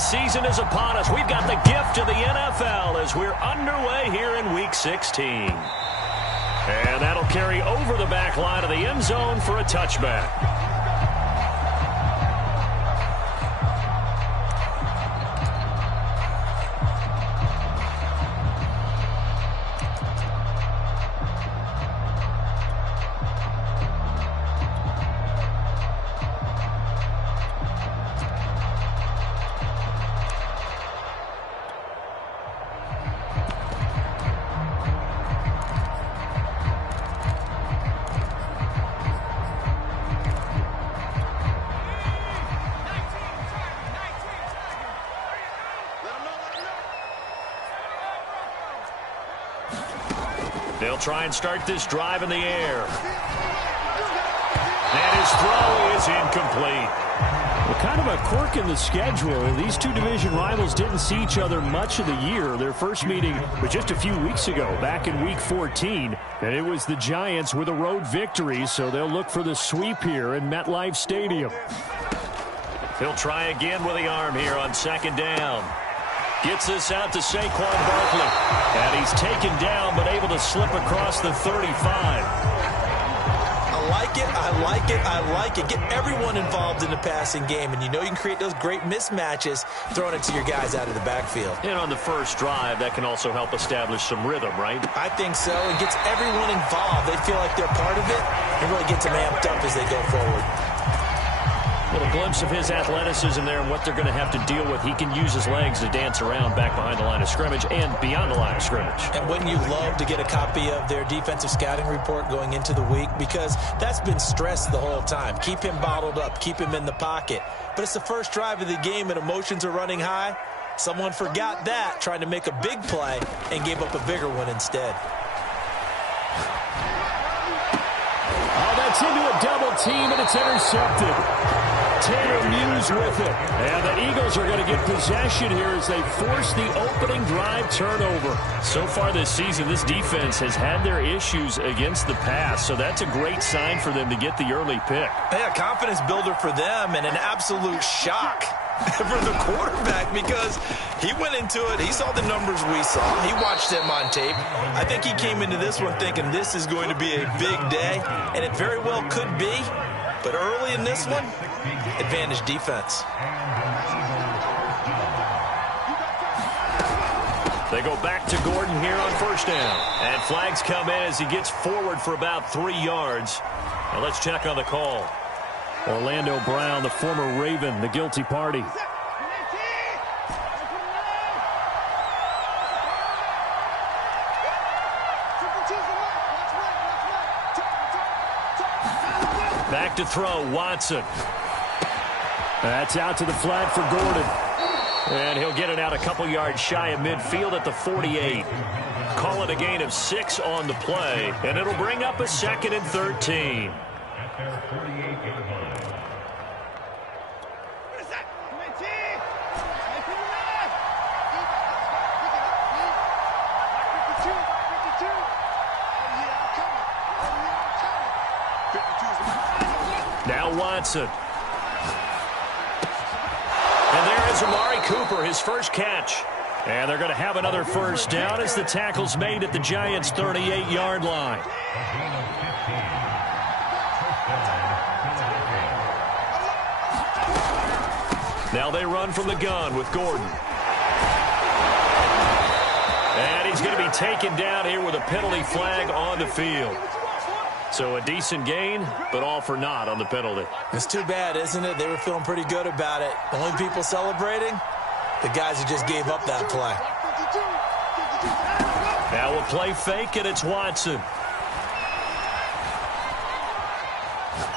season is upon us. We've got the gift of the NFL as we're underway here in Week 16. And that'll carry over the back line of the end zone for a touchback. They'll try and start this drive in the air. And his throw is incomplete. Well, kind of a quirk in the schedule. These two division rivals didn't see each other much of the year. Their first meeting was just a few weeks ago, back in Week 14. And it was the Giants with a road victory, so they'll look for the sweep here in MetLife Stadium. He'll try again with the arm here on second down. Gets this out to Saquon Barkley. And he's taken down, but able to slip across the 35. I like it, I like it, I like it. Get everyone involved in the passing game, and you know you can create those great mismatches throwing it to your guys out of the backfield. And on the first drive, that can also help establish some rhythm, right? I think so. It gets everyone involved. They feel like they're part of it, and really gets them amped up as they go forward. Little glimpse of his athleticism there and what they're going to have to deal with. He can use his legs to dance around back behind the line of scrimmage and beyond the line of scrimmage. And wouldn't you love to get a copy of their defensive scouting report going into the week? Because that's been stressed the whole time. Keep him bottled up. Keep him in the pocket. But it's the first drive of the game and emotions are running high. Someone forgot that, trying to make a big play, and gave up a bigger one instead. Oh, that's into a double team, and it's intercepted. Tanner Muse with it. And the Eagles are going to get possession here as they force the opening drive turnover. So far this season, this defense has had their issues against the pass, so that's a great sign for them to get the early pick. Yeah, confidence builder for them and an absolute shock for the quarterback because he went into it. He saw the numbers we saw. He watched them on tape. I think he came into this one thinking this is going to be a big day, and it very well could be. But early in this one, advantage defense. They go back to Gordon here on first down. And flags come in as he gets forward for about 3 yards. Now let's check on the call. Orlando Brown, the former Raven, the guilty party. Back to throw, Watson. That's out to the flat for Gordon. And he'll get it out a couple yards shy of midfield at the 48. Call it a gain of 6 on the play, and it'll bring up a 2nd and 13. Now Watson. And there is Amari Cooper, his first catch. And they're going to have another first down as the tackle's made at the Giants' 38-yard line. Now they run from the gun with Gordon. And he's going to be taken down here with a penalty flag on the field. So a decent gain, but all for naught on the penalty. It's too bad, isn't it? They were feeling pretty good about it. The only people celebrating, the guys who just gave up that play. Now a play fake, and it's Watson.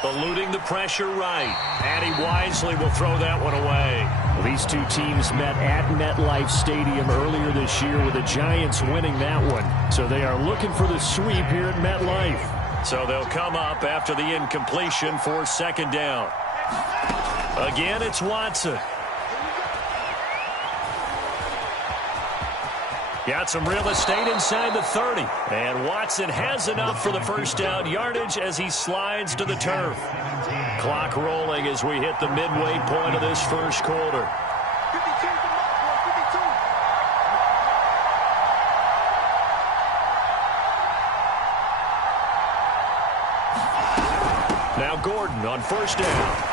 Eluding the pressure right. And he wisely will throw that one away. Well, these two teams met at MetLife Stadium earlier this year with the Giants winning that one. So they are looking for the sweep here at MetLife. So they'll come up after the incompletion for 2nd down. Again, it's Watson. Got some real estate inside the 30. And Watson has enough for the first down yardage as he slides to the turf. Clock rolling as we hit the midway point of this first quarter. 52. on first down.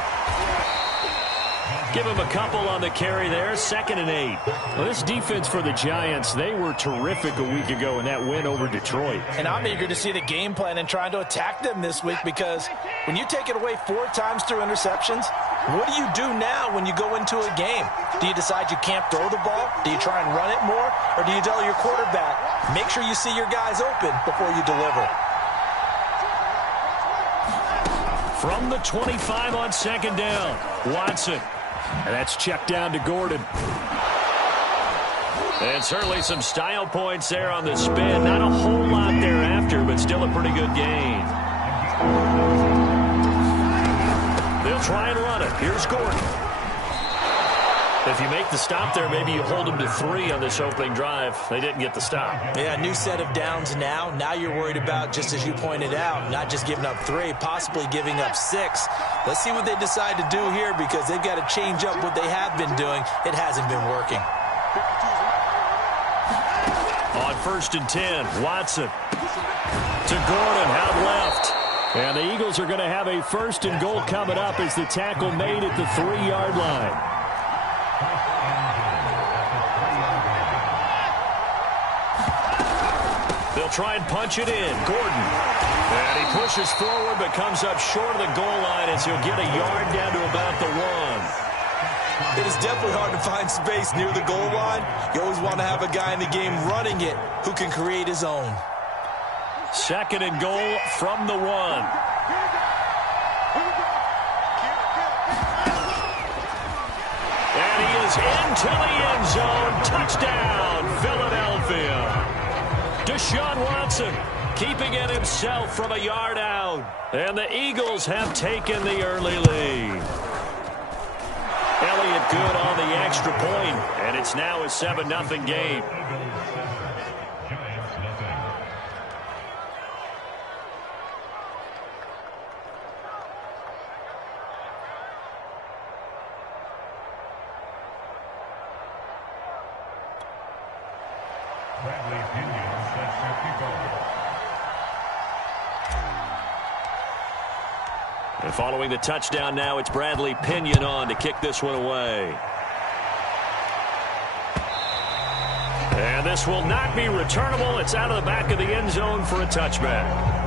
Give him a couple on the carry there, 2nd and 8. Well, this defense for the Giants, they were terrific a week ago in that win over Detroit. And I'm eager to see the game plan and trying to attack them this week, because when you take it away 4 times through interceptions, what do you do now when you go into a game? Do you decide you can't throw the ball? Do you try and run it more? Or do you tell your quarterback, make sure you see your guys open before you deliver? From the 25 on 2nd down, Watson. And that's checked down to Gordon. And certainly some style points there on the spin. Not a whole lot thereafter, but still a pretty good gain. They'll try and run it. Here's Gordon. If you make the stop there, maybe you hold them to 3 on this opening drive. They didn't get the stop. Yeah, new set of downs now. Now you're worried about, just as you pointed out, not just giving up 3, possibly giving up 6. Let's see what they decide to do here, because they've got to change up what they have been doing. It hasn't been working. On 1st and 10, Watson to Gordon, out left. And the Eagles are going to have a 1st and goal coming up as the tackle made at the 3-yard line. They'll try and punch it in. Gordon. And he pushes forward but comes up short of the goal line as he'll get a yard down to about the 1. It is definitely hard to find space near the goal line. You always want to have a guy in the game running it who can create his own. 2nd and goal from the 1. And he is into the end zone. Touchdown, Philadelphia. Deshaun Watson keeping it himself from a yard out. And the Eagles have taken the early lead. Elliott good on the extra point, and it's now a 7-0 game. And following the touchdown now, it's Bradley Pinion on to kick this one away. And this will not be returnable. It's out of the back of the end zone for a touchback.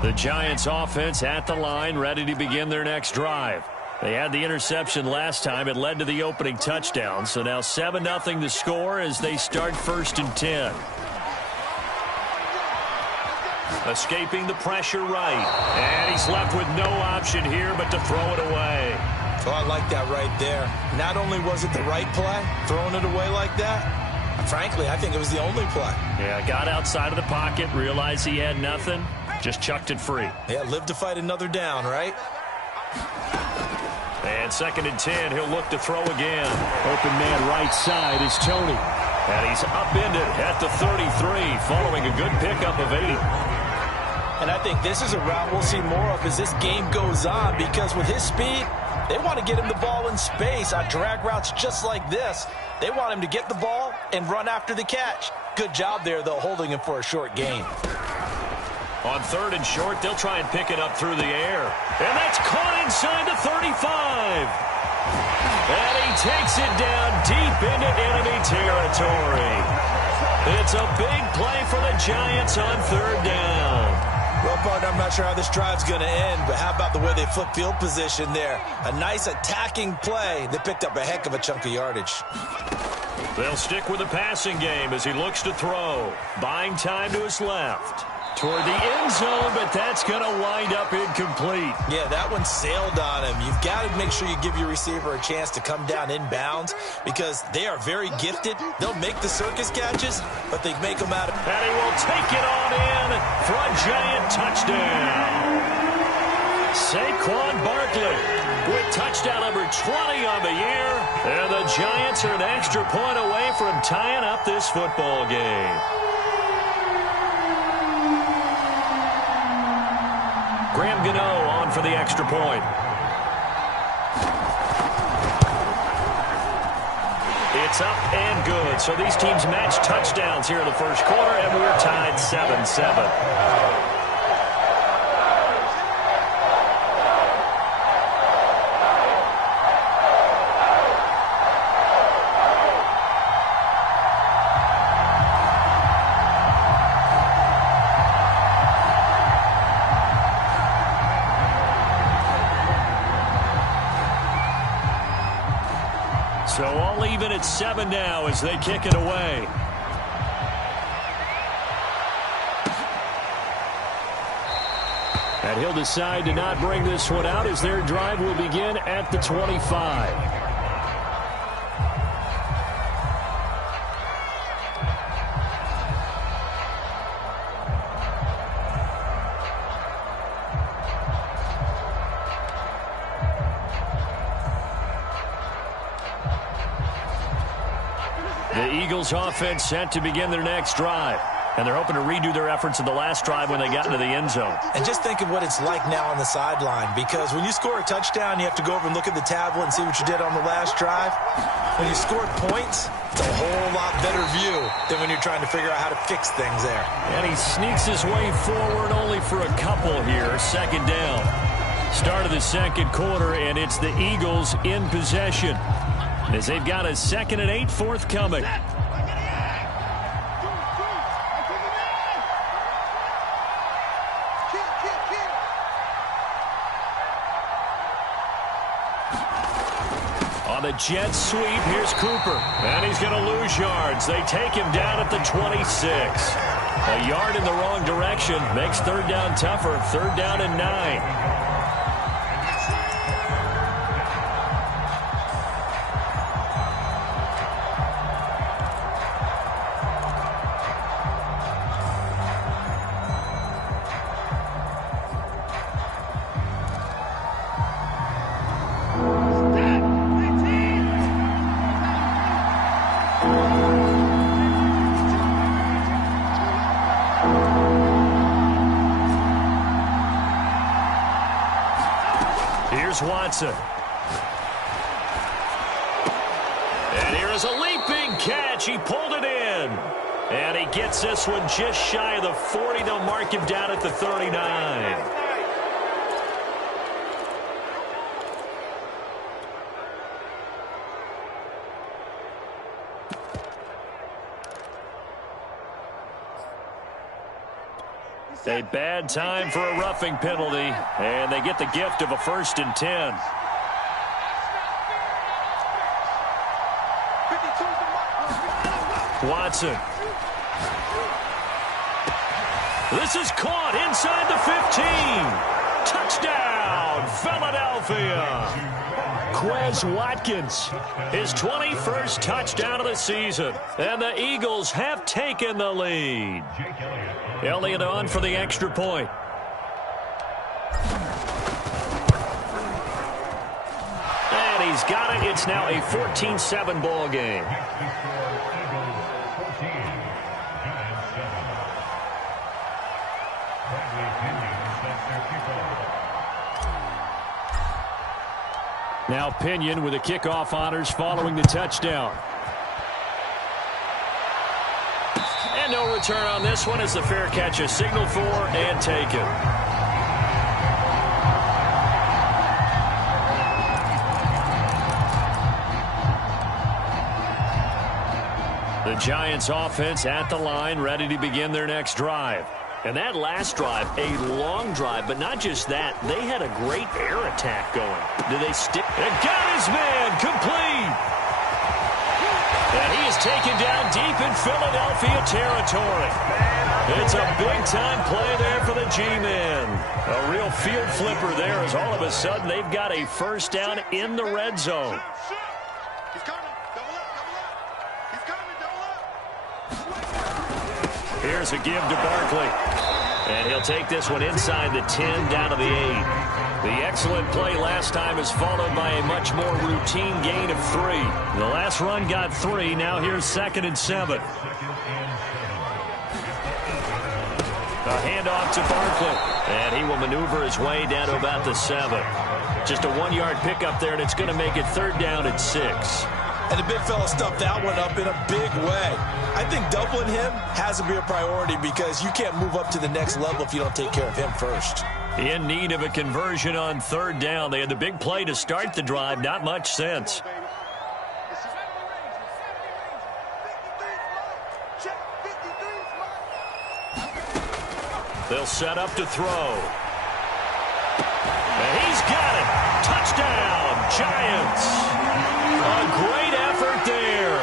The Giants offense at the line, ready to begin their next drive. They had the interception last time. It led to the opening touchdown. So now 7-0 to score as they start 1st and 10. Escaping the pressure right. And he's left with no option here but to throw it away. Oh, I like that right there. Not only was it the right play, throwing it away like that, frankly, I think it was the only play. Yeah, got outside of the pocket, realized he had nothing. Just chucked it free. Yeah, live to fight another down, right? And 2nd and 10, he'll look to throw again. Open man right side is Tony. And he's upended at the 33 following a good pickup of 80. And I think this is a route we'll see more of as this game goes on, because with his speed, they want to get him the ball in space on drag routes just like this. They want him to get the ball and run after the catch. Good job there, though, holding him for a short gain. On 3rd and short, they'll try and pick it up through the air. And that's caught inside the 35. And he takes it down deep into enemy territory. It's a big play for the Giants on 3rd down. Well, partner, I'm not sure how this drive's going to end, but how about the way they flip field position there? A nice attacking play. They picked up a heck of a chunk of yardage. They'll stick with the passing game as he looks to throw. Buying time to his left. Toward the end zone, but that's going to wind up incomplete. Yeah, that one sailed on him. You've got to make sure you give your receiver a chance to come down inbounds, because they are very gifted. They'll make the circus catches, but they make them out of... And he will take it on in for a Giant touchdown. Saquon Barkley with touchdown number 20 on the year. And the Giants are an extra point away from tying up this football game. Graham Gano on for the extra point. It's up and good. So these teams match touchdowns here in the first quarter, and we're tied 7-7. So all even at 7 now as they kick it away. And he'll decide to not bring this one out as their drive will begin at the 25. The Eagles offense set to begin their next drive. And they're hoping to redo their efforts in the last drive when they got into the end zone. And just think of what it's like now on the sideline, because when you score a touchdown, you have to go over and look at the tablet and see what you did on the last drive. When you score points, it's a whole lot better view than when you're trying to figure out how to fix things there. And he sneaks his way forward only for a couple here. Second down. Start of the second quarter, and it's the Eagles in possession, as they've got a 2nd and 8 forthcoming. On the jet sweep, here's Cooper. And he's going to lose yards. They take him down at the 26. A yard in the wrong direction makes third down tougher. 3rd down and 9. Here's Watson. And here is a leaping catch. He pulled it in. And he gets this one just shy of the 40. They'll mark him down at the 39. A bad time for a roughing penalty, and they get the gift of a 1st and 10. Watson. This is caught inside the 15. Touchdown, Philadelphia. Quez Watkins, his 21st touchdown of the season, and the Eagles have taken the lead. Elliott on for the extra point. And he's got it. It's now a 14-7 ball game. Now Pinion with the kickoff honors following the touchdown. And no return on this one as the fair catch is signaled for and taken. The Giants offense at the line, ready to begin their next drive. And that last drive, a long drive, but not just that. They had a great air attack going. Did they stick? And got his man complete. And he is taken down deep in Philadelphia territory. It's a big-time play there for the G-men. A real field flipper there as all of a sudden they've got a 1st down in the red zone. Here's a give to Barkley. And he'll take this one inside the 10 down to the 8. The excellent play last time is followed by a much more routine gain of 3. The last run got 3. Now here's 2nd and 7. A handoff to Barkley. And he will maneuver his way down to about the 7. Just a 1-yard pickup there, and it's going to make it 3rd down at 6. And the big fella stuffed that one up in a big way. I think doubling him has to be a priority because you can't move up to the next level if you don't take care of him first. In need of a conversion on third down. They had the big play to start the drive. Not much sense. They'll set up to throw. And he's got it. Touchdown, Giants. A great effort there.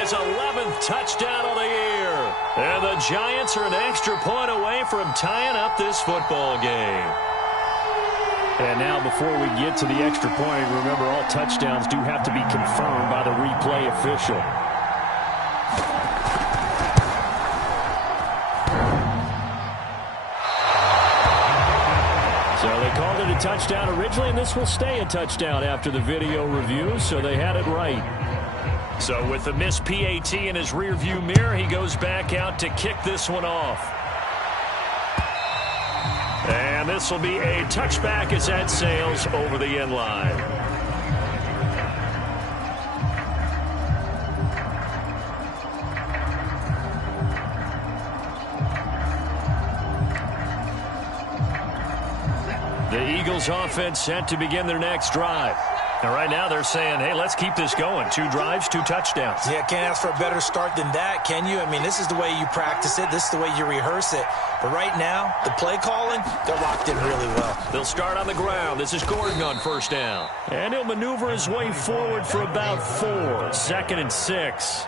His 11th touchdown of the year. And the Giants are an extra point away from tying up this football game. And now before we get to the extra point, remember all touchdowns do have to be confirmed by the replay official. So they called it a touchdown originally, and this will stay a touchdown after the video review, so they had it right. So with the missed PAT in his rearview mirror, he goes back out to kick this one off. And this will be a touchback as that sails over the end line. The Eagles offense set to begin their next drive. And right now they're saying, hey, let's keep this going. 2 drives, 2 touchdowns. Yeah, can't ask for a better start than that, can you? I mean, this is the way you practice it. This is the way you rehearse it. But right now, the play calling, they're locked in really well. They'll start on the ground. This is Gordon on first down. And he'll maneuver his way forward for about 4. 2nd and 6.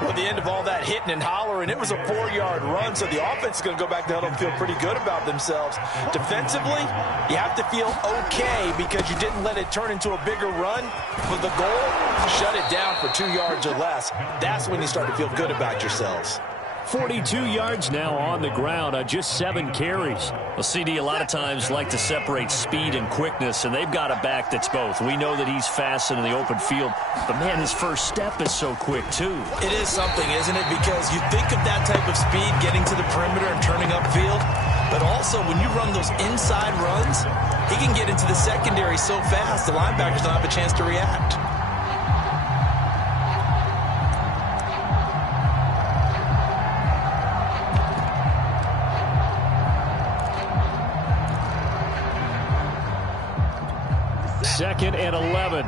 Well, at the end of all that hitting and hollering, it was a 4-yard run, so the offense is going to go back down and feel pretty good about themselves. Defensively, you have to feel okay because you didn't let it turn into a bigger run. But the goal, shut it down for 2 yards or less. That's when you start to feel good about yourselves. 42 yards now on the ground on just 7 carries. Well, CD a lot of times like to separate speed and quickness, and they've got a back that's both. We know that he's fast in the open field, but, man, his first step is so quick, too. It is something, isn't it? Because you think of that type of speed getting to the perimeter and turning upfield, but also when you run those inside runs, he can get into the secondary so fast the linebackers don't have a chance to react. Second and 11.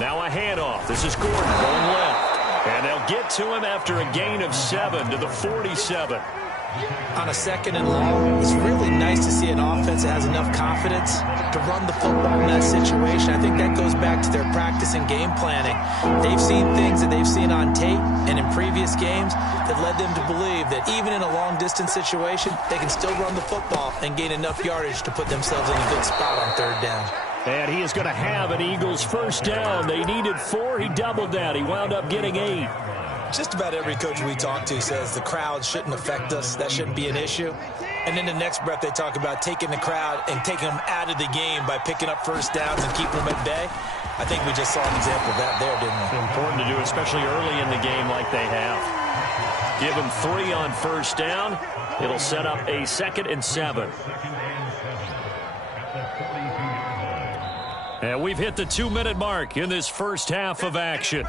Now a handoff. This is Gordon going left. And they'll get to him after a gain of 7 to the 47. On a 2nd and long, it's really nice to see an offense that has enough confidence to run the football in that situation. I think that goes back to their practice and game planning. They've seen things that they've seen on tape and in previous games that led them to believe that even in a long-distance situation, they can still run the football and gain enough yardage to put themselves in a good spot on 3rd down. And he is going to have an Eagles first down. They needed 4. He doubled that. He wound up getting 8. Just about every coach we talk to says the crowd shouldn't affect us. That shouldn't be an issue. And in the next breath, they talk about taking the crowd and taking them out of the game by picking up first downs and keeping them at bay. I think we just saw an example of that there, didn't we? Important to do, especially early in the game like they have. Give them 3 on first down. It'll set up a 2nd and 7. And we've hit the 2-minute mark in this first half of action.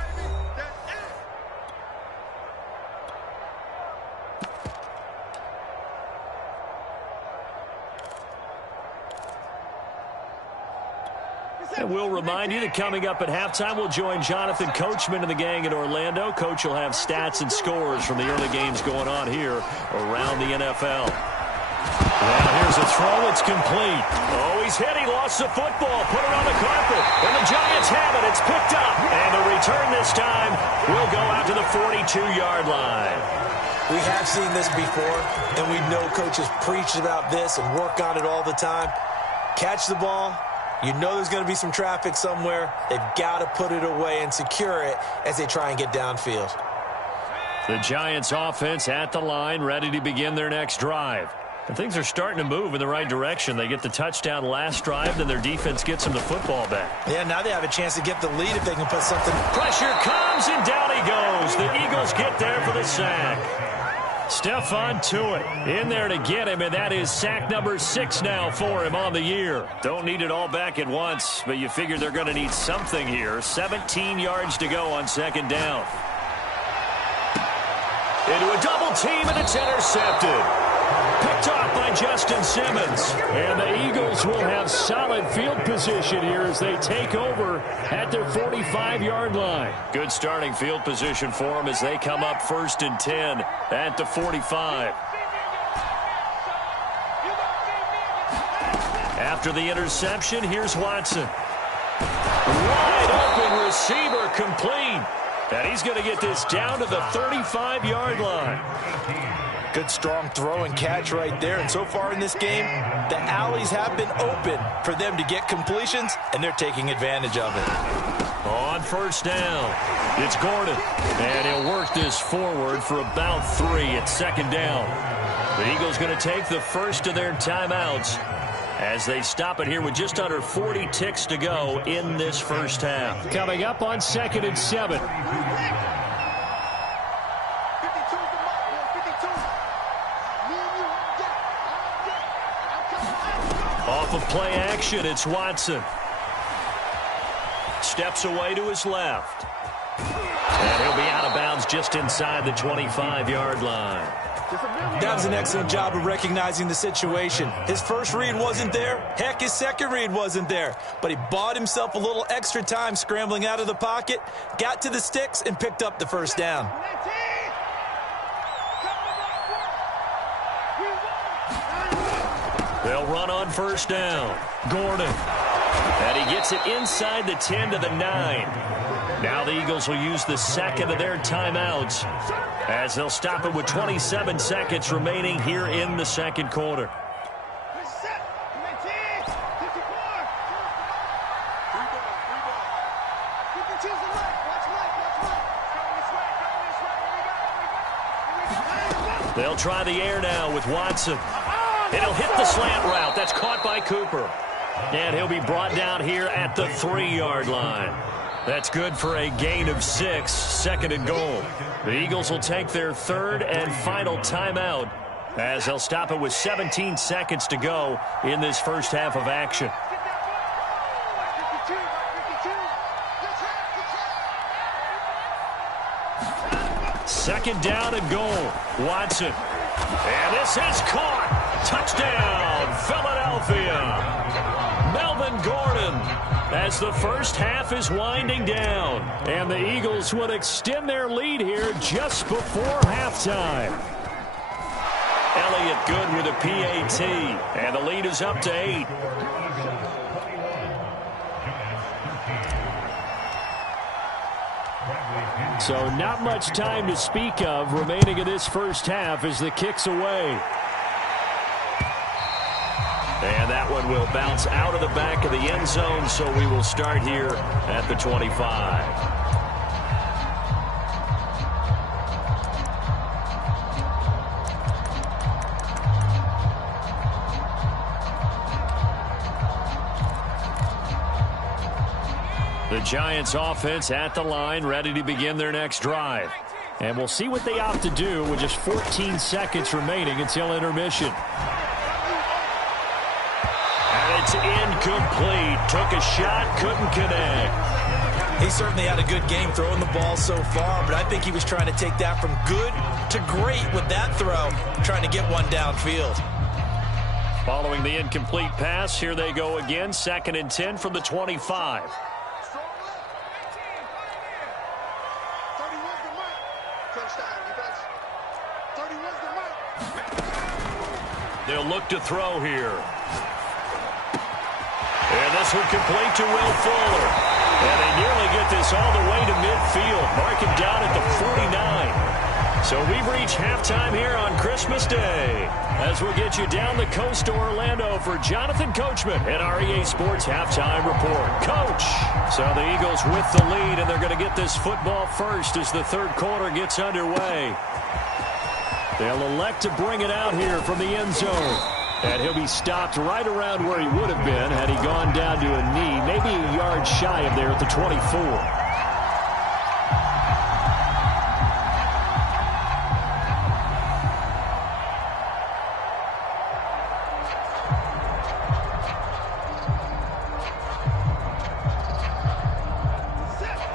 And we'll remind you that coming up at halftime, we'll join Jonathan Coachman and the gang in Orlando. Coach will have stats and scores from the early games going on here around the NFL. Now here's a throw. It's complete. Oh, he's hit. He lost the football. Put it on the carpet. And the Giants have it. It's picked up. And the return this time will go out to the 42-yard line. We have seen this before, and we know coaches preach about this and work on it all the time. Catch the ball. You know there's going to be some traffic somewhere. They've got to put it away and secure it as they try and get downfield. The Giants offense at the line, ready to begin their next drive. And things are starting to move in the right direction. They get the touchdown last drive, then their defense gets them the football back. Yeah, now they have a chance to get the lead if they can put something. Pressure comes, and down he goes. The Eagles get there for the sack. Stephon Tuitt in there to get him, and that is sack number 6 now for him on the year. Don't need it all back at once, but you figure they're going to need something here. 17 yards to go on second down. Into a double team, and it's intercepted. Picked off by Justin Simmons. And the Eagles will have solid field position here as they take over at their 45-yard line. Good starting field position for them as they come up 1st and 10 at the 45. After the interception, here's Watson. Wide open receiver, complete. And he's going to get this down to the 35-yard line. Good strong throw and catch right there. And so far in this game, the alleys have been open for them to get completions, and they're taking advantage of it. On first down, it's Gordon. And he'll work this forward for about 3 at second down. The Eagles going to take the first of their timeouts as they stop it here with just under 40 ticks to go in this first half. Coming up on 2nd and 7. Off of play action, it's Watson. Steps away to his left. And he'll be out of bounds just inside the 25-yard line. That was an excellent job of recognizing the situation. His first read wasn't there. Heck, his second read wasn't there. But he bought himself a little extra time scrambling out of the pocket, got to the sticks, and picked up the first down. They'll run on first down. Gordon. And he gets it inside the 10 to the 9. Now the Eagles will use the second of their timeouts as they'll stop it with 27 seconds remaining here in the second quarter. They'll try the air now with Watson. And he'll hit the slant route. That's caught by Cooper. And he'll be brought down here at the 3-yard line. That's good for a gain of 6, 2nd and goal. The Eagles will take their third and final timeout as they'll stop it with 17 seconds to go in this first half of action. Second down and goal. Watson. And this is caught. Touchdown, Philadelphia. Melvin Gordon as the first half is winding down. And the Eagles would extend their lead here just before halftime. Elliott good with a PAT. And the lead is up to 8. So not much time to speak of remaining in this first half as the kick's away. And that one will bounce out of the back of the end zone, so we will start here at the 25. The Giants offense at the line, ready to begin their next drive. And we'll see what they opt to do with just 14 seconds remaining until intermission. And it's incomplete. Took a shot, couldn't connect. He certainly had a good game throwing the ball so far, but I think he was trying to take that from good to great with that throw, trying to get one downfield. Following the incomplete pass, here they go again. 2nd and 10 from the 25. They'll look to throw here. And this one complete to Will Fuller. And they nearly get this all the way to midfield. Mark him down at the 49. So we've reached halftime here on Christmas Day. As we'll get you down the coast to Orlando for Jonathan Coachman at our EA Sports Halftime Report. Coach! So the Eagles with the lead, and they're going to get this football first as the third quarter gets underway. They'll elect to bring it out here from the end zone. And he'll be stopped right around where he would have been had he gone down to a knee, maybe a yard shy of there at the 24.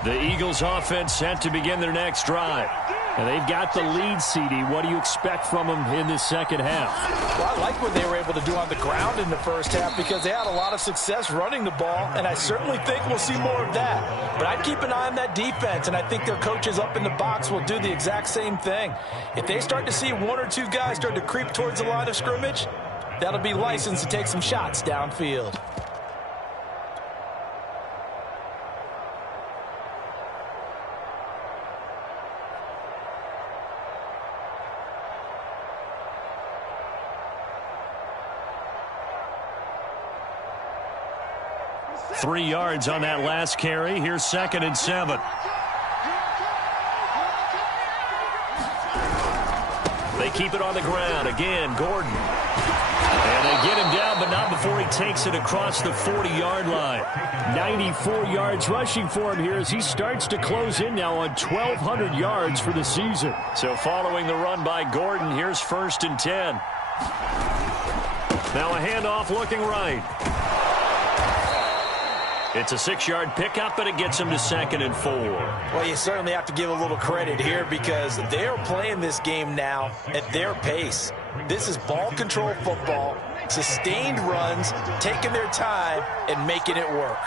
The Eagles offense set to begin their next drive. And they've got the lead, CD. What do you expect from them in this second half? Well, I like what they were able to do on the ground in the first half because they had a lot of success running the ball, and I certainly think we'll see more of that. But I'd keep an eye on that defense, and I think their coaches up in the box will do the exact same thing. If they start to see one or two guys start to creep towards the line of scrimmage, that'll be licensed to take some shots downfield. Three yards on that last carry. Here's 2nd and 7. They keep it on the ground. Again, Gordon. And they get him down, but not before he takes it across the 40-yard line. 94 yards rushing for him here as he starts to close in now on 1,200 yards for the season. So following the run by Gordon, here's 1st and 10. Now a handoff looking right. It's a 6-yard pickup, and it gets him to 2nd and 4. Well, you certainly have to give a little credit here because they're playing this game now at their pace. This is ball control football, sustained runs, taking their time, and making it work.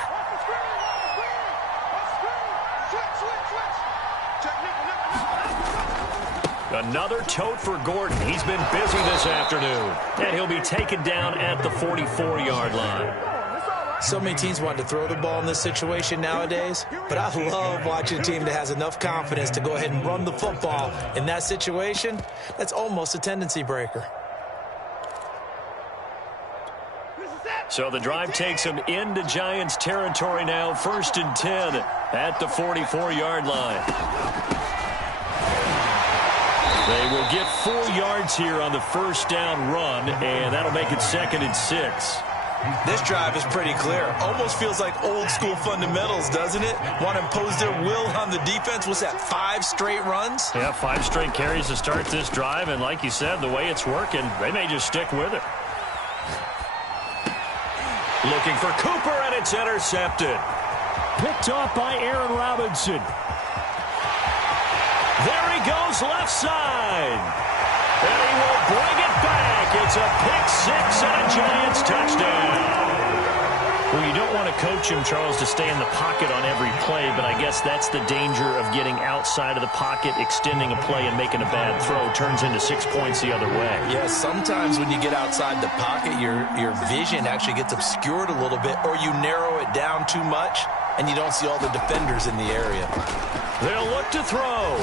Another tote for Gordon. He's been busy this afternoon, and he'll be taken down at the 44-yard line. So many teams want to throw the ball in this situation nowadays, but I love watching a team that has enough confidence to go ahead and run the football. In that situation, that's almost a tendency breaker. So the drive takes them into Giants territory now, 1st and 10 at the 44-yard line. They will get 4 yards here on the first down run, and that'll make it 2nd and 6. This drive is pretty clear. Almost feels like old school fundamentals, doesn't it? Want to impose their will on the defense. Was that 5 straight runs? Yeah, 5 straight carries to start this drive, and like you said, the way it's working, they may just stick with it. Looking for Cooper, and it's intercepted. Picked off by Aaron Robinson. There he goes, left side. And he will bring it back. It's a pick 6 and a Giants touchdown. Well, you don't want to coach him, Charles, to stay in the pocket on every play, but I guess that's the danger of getting outside of the pocket, extending a play, and making a bad throw. Turns into 6 points the other way. Yeah, sometimes when you get outside the pocket, your vision actually gets obscured a little bit, or you narrow it down too much, and you don't see all the defenders in the area. They'll look to throw.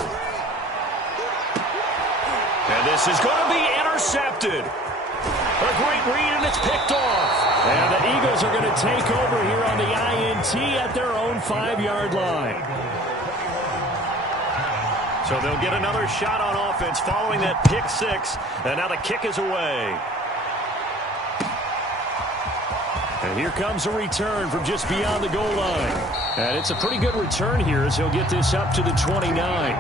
And this is going to be intercepted. A great read, and it's picked off. And the Eagles are going to take over here on the INT at their own 5-yard line. So they'll get another shot on offense following that pick 6. And now the kick is away. And here comes a return from just beyond the goal line. And it's a pretty good return here as he'll get this up to the 29.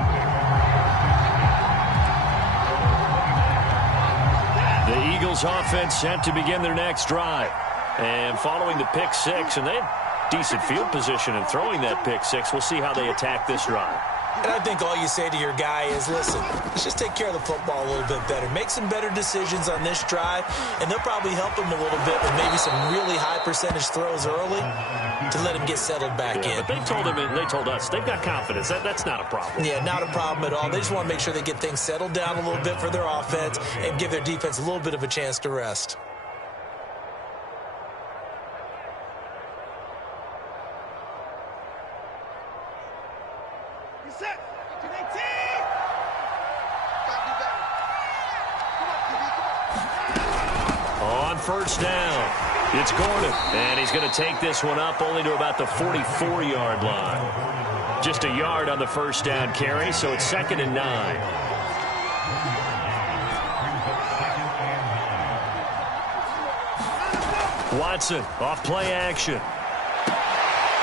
The Eagles offense set to begin their next drive. And following the pick 6, and they had decent field position in throwing that pick 6. We'll see how they attack this drive. And I think all you say to your guy is, listen, let's just take care of the football a little bit better. Make some better decisions on this drive, and they'll probably help him a little bit with maybe some really high percentage throws early to let him get settled back in. But they told him, and they told us, they've got confidence. That's not a problem. Yeah, not a problem at all. They just want to make sure they get things settled down a little bit for their offense and give their defense a little bit of a chance to rest. On first down, it's Gordon, and he's going to take this one up only to about the 44-yard line. Just a yard on the first down carry, so it's 2nd and 9. Watson off play action.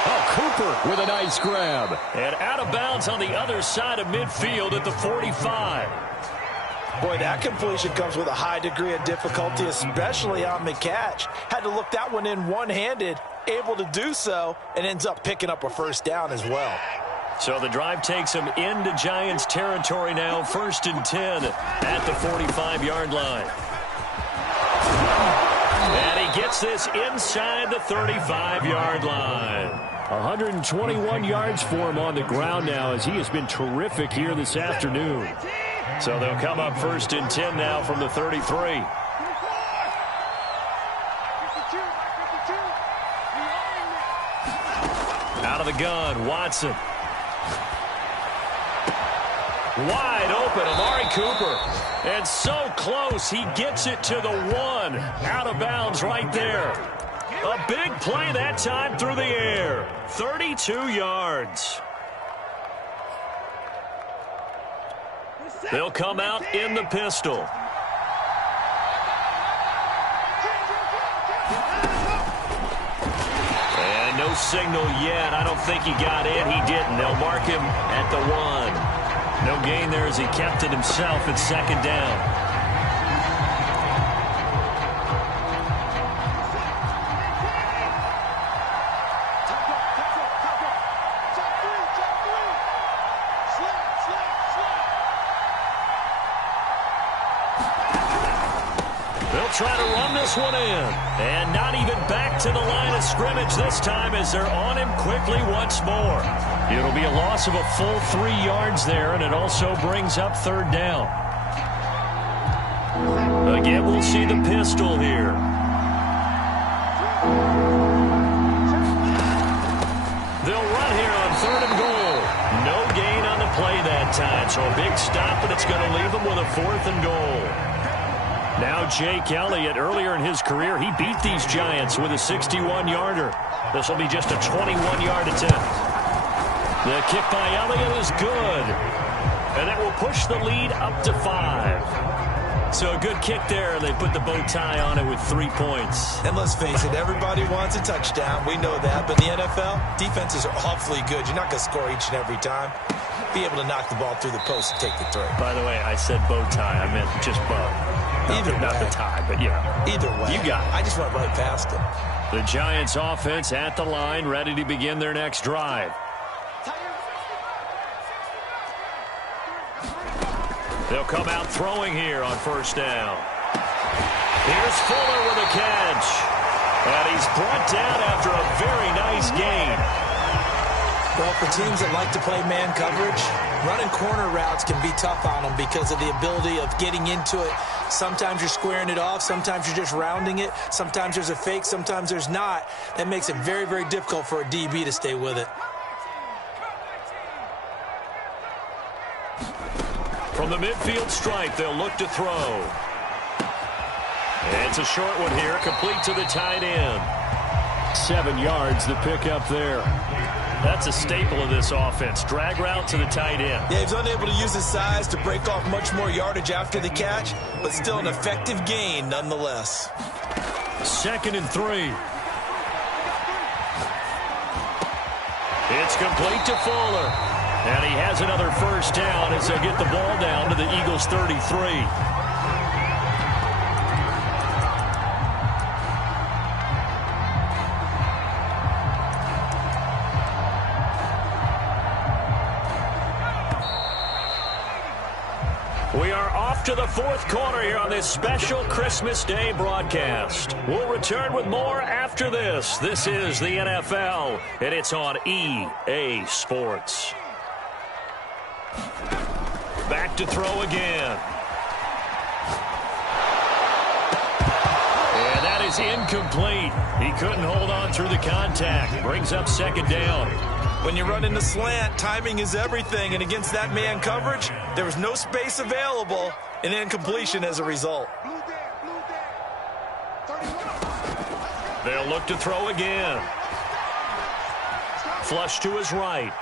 Oh, Cooper with a nice grab. And out of bounds on the other side of midfield at the 45. Boy, that completion comes with a high degree of difficulty, especially on the catch. Had to look that one in one-handed, able to do so, and ends up picking up a first down as well. So the drive takes him into Giants territory now, 1st and 10 at the 45-yard line. And he gets this inside the 35-yard line. 121 yards for him on the ground now, as he has been terrific here this afternoon. So they'll come up 1st and 10 now from the 33. Out of the gun, Watson. Wide open, Amari Cooper. And so close, he gets it to the 1. Out of bounds right there. A big play that time through the air. 32 yards. They'll come out in the pistol. And no signal yet. I don't think he got in. He didn't. They'll mark him at the 1. No gain there as he kept it himself at 2nd down. They'll try to run this one in. And not even back to the line of scrimmage this time as they're on him quickly once more. It'll be a loss of a full 3 yards there, and it also brings up 3rd down. Again, we'll see the pistol here. They'll run here on 3rd and goal. No gain on the play that time, so a big stop, but it's going to leave them with a 4th and goal. Now Jake Elliott, earlier in his career, he beat these Giants with a 61-yarder. This will be just a 21-yard attempt. The kick by Elliott is good. And that will push the lead up to 5. So a good kick there. They put the bow tie on it with 3 points. And let's face it, everybody wants a touchdown. We know that. But in the NFL, defenses are awfully good. You're not going to score each and every time. Be able to knock the ball through the post and take the throw. By the way, I said bow tie. I meant just bow. Not the tie, but yeah. Either way. You got it. I just went right past it. The Giants offense at the line, ready to begin their next drive. They'll come out throwing here on 1st down. Here's Fuller with a catch. And he's brought down after a very nice gain. Well, for teams that like to play man coverage, running corner routes can be tough on them because of the ability of getting into it. Sometimes you're squaring it off. Sometimes you're just rounding it. Sometimes there's a fake. Sometimes there's not. That makes it very, very difficult for a DB to stay with it. From the midfield stripe, they'll look to throw. It's a short one here, complete to the tight end. 7 yards, the pickup there. That's a staple of this offense. Drag route to the tight end. Yeah, he's unable to use his size to break off much more yardage after the catch, but still an effective gain nonetheless. 2nd and 3. It's complete to Fuller. And he has another 1st down as they get the ball down to the Eagles' 33. We are off to the 4th quarter here on this special Christmas Day broadcast. We'll return with more after this. This is the NFL, and it's on EA Sports. Back to throw again. And that is incomplete. He couldn't hold on through the contact. Brings up 2nd down. When you run in the slant, timing is everything. And against that man coverage, there was no space available. An incompletion as a result. They'll look to throw again. Flush to his right.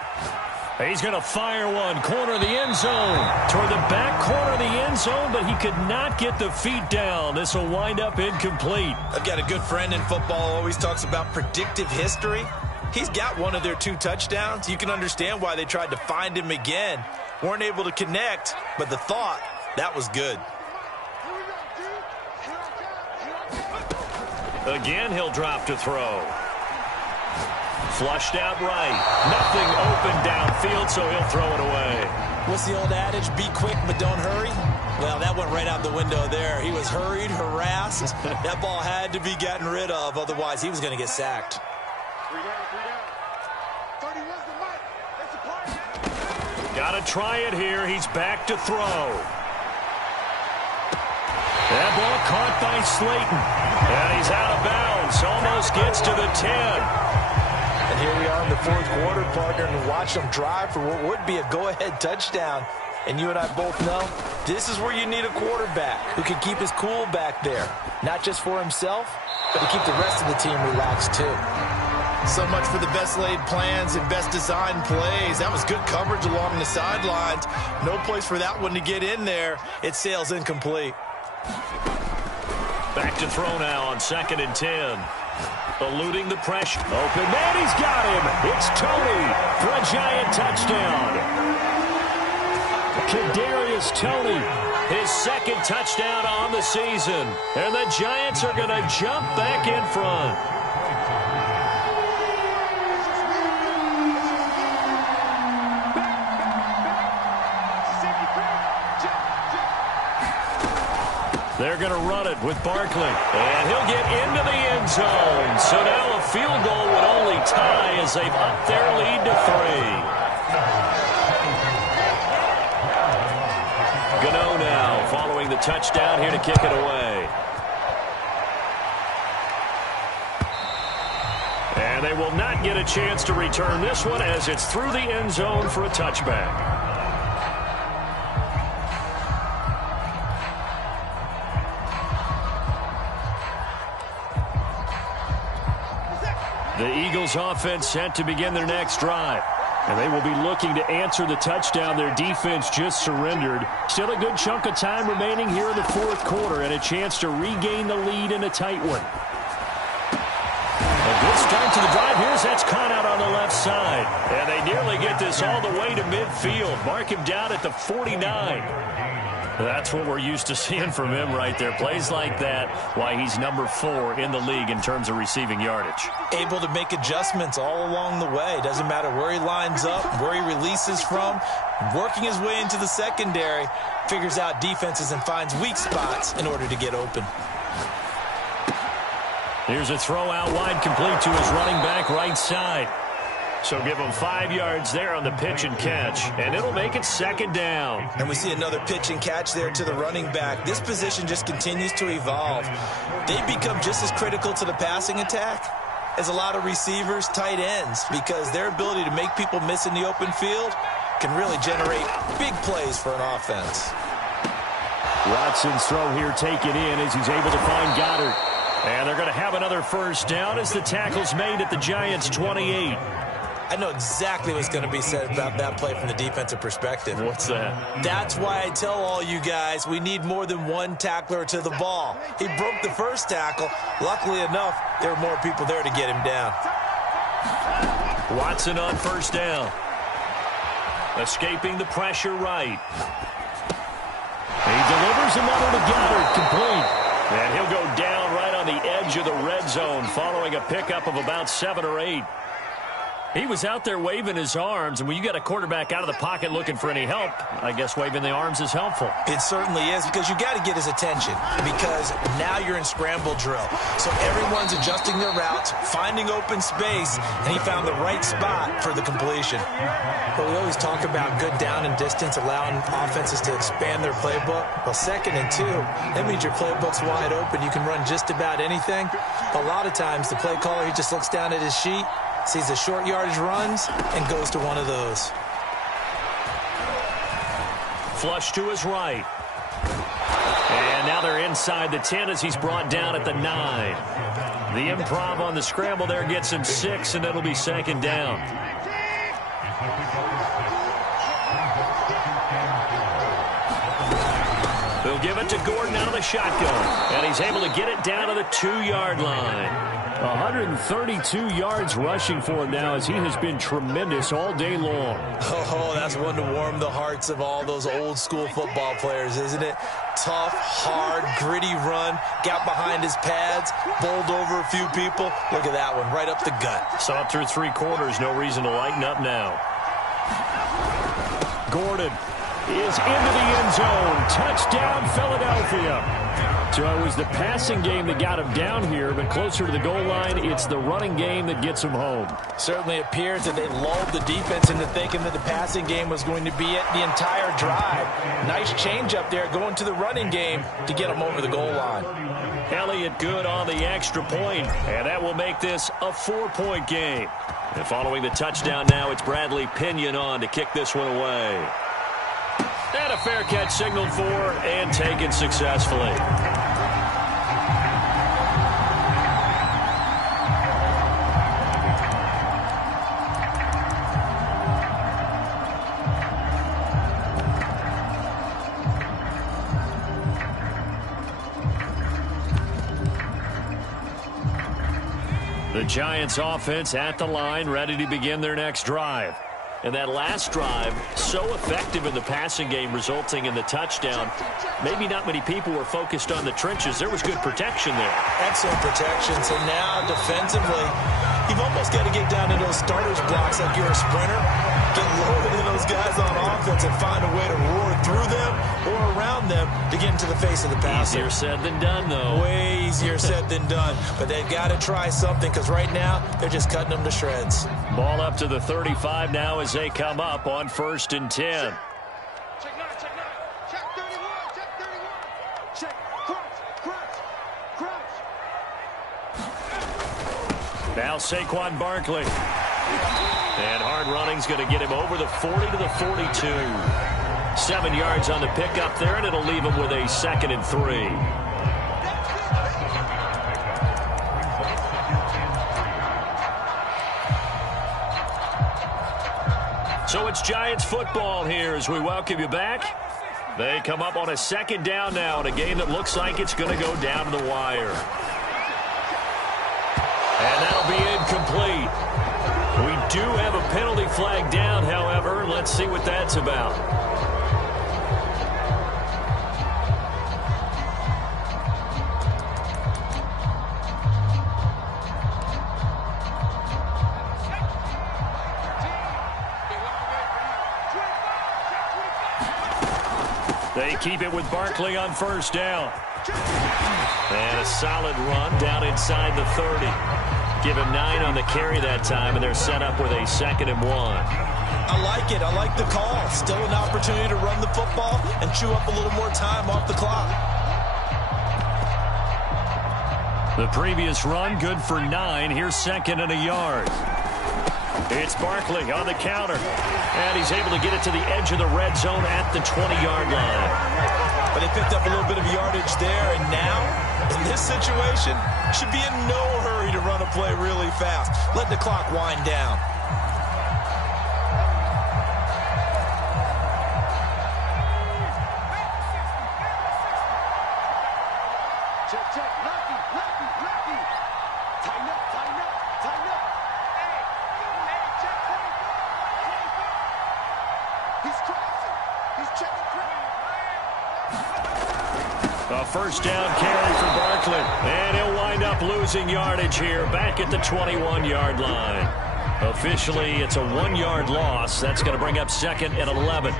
He's going to fire one, corner of the end zone, toward the back corner of the end zone, but he could not get the feet down. This will wind up incomplete. I've got a good friend in football, always talks about predictive history. He's got one of their 2 touchdowns. You can understand why they tried to find him again. Weren't able to connect, but the thought, that was good. Again, he'll drop to throw. Flushed out right. Nothing open downfield, so he'll throw it away. What's the old adage? Be quick, but don't hurry. Well, that went right out the window there. He was hurried, harassed. That ball had to be gotten rid of. Otherwise, he was going to get sacked. 3 down, 3 down. 31's the mic. That's the play. Got to try it here. He's back to throw. That ball caught by Slayton. And he's out of bounds. Almost gets to the 10. And here we are in the fourth quarter, partner, and watch them drive for what would be a go-ahead touchdown. And you and I both know this is where you need a quarterback who can keep his cool back there. Not just for himself, but to keep the rest of the team relaxed too. So much for the best laid plans and best designed plays. That was good coverage along the sidelines. No place for that one to get in there. It sails incomplete. Back to throw now on 2nd and 10. Eluding the pressure. Open man, he's got him. It's Tony for a Giant touchdown. Kadarius Toney, his 2nd touchdown on the season. And the Giants are going to jump back in front. They're going to run it with Barkley. And he'll get into the end zone. So now a field goal would only tie as they've upped their lead to 3. Gano now following the touchdown here to kick it away. And they will not get a chance to return this one as it's through the end zone for a touchback. The Eagles offense set to begin their next drive. And they will be looking to answer the touchdown their defense just surrendered. Still a good chunk of time remaining here in the fourth quarter and a chance to regain the lead in a tight one. A good start to the drive. That's caught out on the left side. And they nearly get this all the way to midfield. Mark him down at the 49. That's what we're used to seeing from him right there. Plays like that, why he's number 4 in the league in terms of receiving yardage. Able to make adjustments all along the way. Doesn't matter where he lines up, where he releases from. Working his way into the secondary, figures out defenses and finds weak spots in order to get open. Here's a throw out wide, complete to his running back right side. So give him 5 yards there on the pitch and catch, and it'll make it 2nd down. And we see another pitch and catch there to the running back. This position just continues to evolve. They become just as critical to the passing attack as a lot of receivers, tight ends, because their ability to make people miss in the open field can really generate big plays for an offense. Watson's throw here taken in as he's able to find Goddard. And they're going to have another first down as the tackle's made at the Giants' 28. I know exactly what's going to be said about that play from the defensive perspective. What's that? That's why I tell all you guys we need more than one tackler to the ball. He broke the first tackle. Luckily enough, there were more people there to get him down. Watson on first down. Escaping the pressure right. He delivers another to Goddard, complete. And he'll go down right on the edge of the red zone following a pickup of about 7 or 8. He was out there waving his arms, and when you got a quarterback out of the pocket looking for any help, I guess waving the arms is helpful. It certainly is, because you got to get his attention, because now you're in scramble drill. So everyone's adjusting their routes, finding open space, and he found the right spot for the completion. But we always talk about good down and distance, allowing offenses to expand their playbook. Well, 2nd and 2, that means your playbook's wide open. You can run just about anything. A lot of times, the play caller, he just looks down at his sheet, sees the short yardage runs, and goes to one of those. Flush to his right. And now they're inside the 10 as he's brought down at the 9. The improv on the scramble there gets him 6, and it'll be 2nd down. They'll give it to Gordon out of the shotgun. And he's able to get it down to the 2-yard line. 132 yards rushing for him now as he has been tremendous all day long. Oh, that's one to warm the hearts of all those old-school football players, isn't it? Tough, hard, gritty run, got behind his pads, bowled over a few people. Look at that one, right up the gut. Saw it through 3 quarters, no reason to lighten up now. Gordon is into the end zone. Touchdown, Philadelphia. So it was the passing game that got him down here, but closer to the goal line, it's the running game that gets him home. Certainly appears that they lulled the defense into thinking that the passing game was going to be it the entire drive. Nice change up there going to the running game to get him over the goal line. Elliott good on the extra point, and that will make this a 4-point game. And following the touchdown now, it's Bradley Pinion on to kick this one away. And a fair catch signaled for and taken successfully. The Giants offense at the line, ready to begin their next drive. And that last drive, so effective in the passing game, resulting in the touchdown. Maybe not many people were focused on the trenches. There was good protection there. Excellent protection. So now defensively, you've almost got to get down to those starters blocks like you're a sprinter. Get loaded in those guys on offense and find a way to roar through them or around them to get into the face of the passer. Easier said than done, though. Way easier said than done. But they've got to try something because right now they're just cutting them to shreds. Ball up to the 35 now as they come up on 1st and 10. Check 9, check 9. Check 31, check 31. Check, crunch. Now Saquon Barkley. And hard running's going to get him over the 40 to the 42. 7 yards on the pickup there, and it'll leave him with a 2nd and 3. So it's Giants football here as we welcome you back. They come up on a 2nd down now in a game that looks like it's going to go down to the wire. And that'll be incomplete. We do have a penalty flag down, however. Let's see what that's about. They keep it with Barkley on 1st down. And a solid run down inside the 30. Give him 9 on the carry that time, and they're set up with a 2nd and 1. I like it. I like the call. Still an opportunity to run the football and chew up a little more time off the clock. The previous run, good for 9. Here's 2nd and a yard. It's Barkley on the counter. And he's able to get it to the edge of the red zone at the 20-yard line. But they picked up a little bit of yardage there, and now, in this situation, should be in no hurry to run a play really fast. Let the clock wind down. Check. Lucky. Tighten up. Hey, check 24. He's crossing. He's checking A 1st down carry for Barkley. And he'll wind up losing yardage here back at the 21-yard line. Officially, it's a 1-yard loss. That's going to bring up 2nd and 11.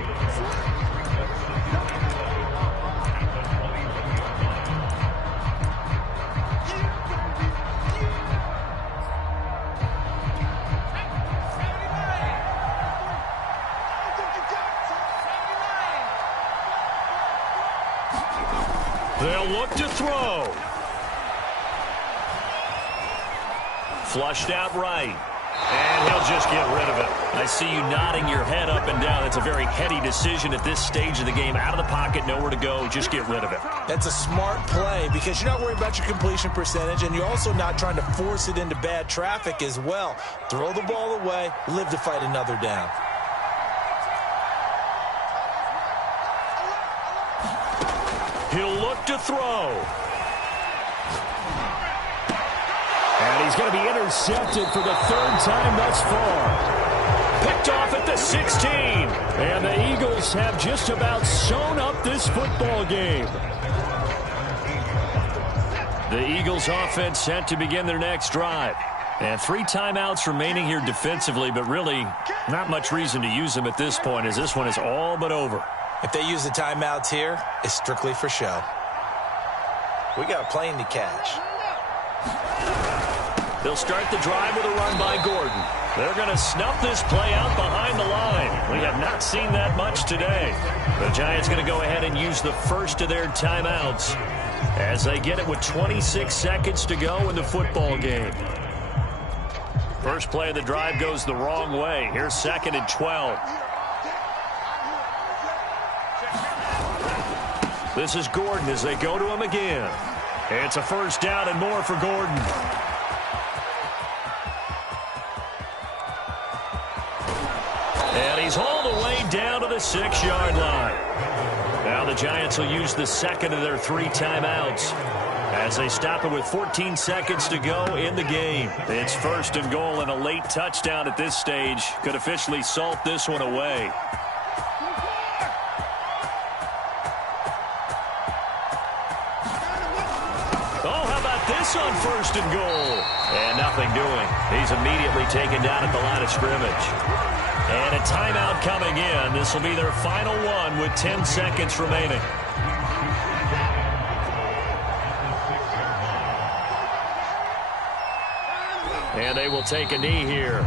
They'll look to throw. Flushed out right. And he'll just get rid of it. I see you nodding your head up and down. It's a very heady decision at this stage of the game. Out of the pocket, nowhere to go. Just get rid of it. That's a smart play because you're not worried about your completion percentage, and you're also not trying to force it into bad traffic as well. Throw the ball away, live to fight another down. look to throw. And he's going to be intercepted for the third time thus far. Picked off at the 16. And the Eagles have just about sewn up this football game. The Eagles offense set to begin their next drive. And 3 timeouts remaining here defensively, but really not much reason to use them at this point as this one is all but over. If they use the timeouts here, it's strictly for show. We got a plane to catch. They'll start the drive with a run by Gordon. They're going to snuff this play out behind the line. We have not seen that much today. The Giants going to go ahead and use the first of their timeouts as they get it with 26 seconds to go in the football game. First play of the drive goes the wrong way. Here's 2nd and 12. This is Gordon as they go to him again. It's a first down and more for Gordon. And he's all the way down to the 6-yard line. Now the Giants will use the second of their 3 timeouts as they stop it with 14 seconds to go in the game. It's 1st and goal, and a late touchdown at this stage could officially salt this one away. Oh, how about this on 1st and goal? And nothing doing. He's immediately taken down at the line of scrimmage. And a timeout coming in. This will be their final one with 10 seconds remaining. And they will take a knee here